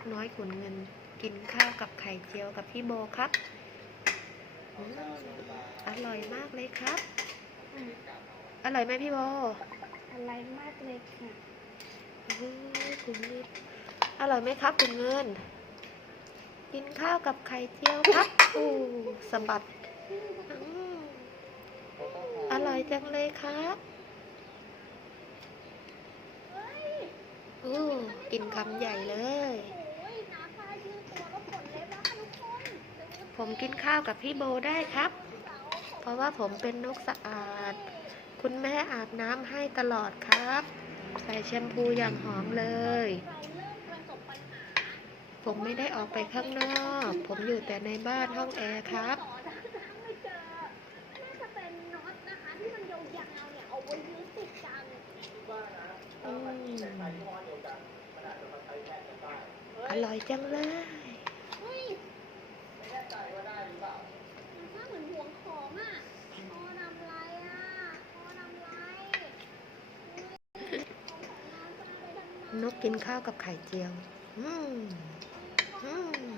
กน้อยขุนเงิน กินข้าวกับไข่เจียวกับพี่โบครับอืมอร่อยมากเลยครับ อร่อยไหมพี่โบอะไรมากเลยค่ะโอ้ยขุนเงินอร่อยไหมครับขุนเงิน กินข้าวกับไข่เจียวครับอู้สะบัดอืมอร่อยจังเลยครับอู้กินคำใหญ่เลย โอ้ยน้ำปลายืดตัวก็ผลเล็บแล้วค่ะทุกคน ผมกินข้าวกับพี่โบได้ครับ เพราะว่าผมเป็นนกสะอาด คุณแม่อาบน้ำให้ตลอดครับ ใส่แชมพูอย่างหอมเลยเราเริ่มประสบปัญหาผมไม่ได้ออกไปข้างนอก ผมอยู่แต่ในบ้านห้องแอร์ครับต่อนะไม่เจอน่ นกกินข้าวกับไข่เจียวอืมอืม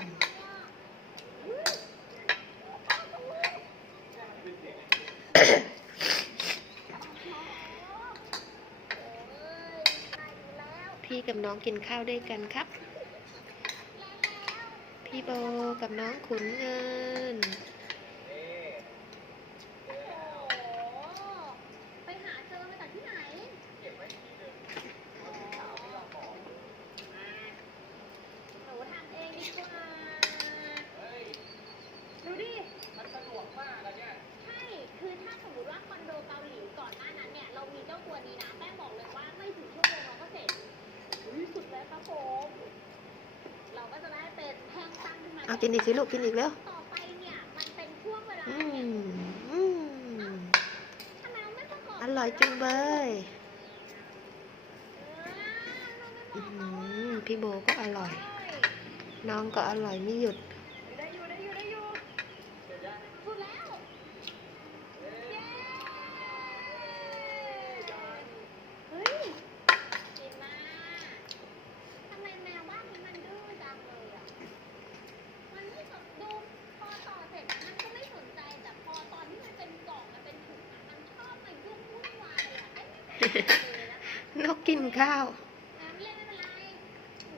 พี่กับน้องกินข้าวด้วยกันครับ พี่โบกับน้องขุนเงิน ไปหาเจอมาจากที่ไหน หนูทำเองดีกว่า ดูดิ มันสะดวกมากอะเนี่ย ใช่ คือถ้าสมมติว่าคอนโดเกาหลีก่อนหน้านั้นเนี่ย เรามีเจ้าตัวนี้นะแป้งบอกเลยว่าไม่ถึงชั่วโมงเราก็เสร็จอุ๊ยสุดเลยครับผม เราก็จะได้เป็นแท่งตั้งขึ้นมา เอากินอีกสิลูกกินอีกแล้วต่อไปเนี่ยมันเป็นช่วงเวลาอืเนี่ยมอืมทำไมเราไม่ประกอบอร่อยจังเลยเออื้ออเราหืไม่บอกเขาอพี่โบก็อร่อย น้องก็อร่อยไม่หยุด ได้อยู่ได้อยู่ได้อยู่สุดแล้วเย้เฮ้ยกินมาทำไมแมวบ้านนี้มันดื้อจังเลยอะ มันไม่สนดูพอต่อเสร็จมันก็ไม่สนใจ แต่พอตอนที่มันเป็นกล่องมันเป็นถุงอะมันชอบมายุ่งวุ่นวายอะไอ้ไม่เป็นไรเลยนะคะ นกกินข้าว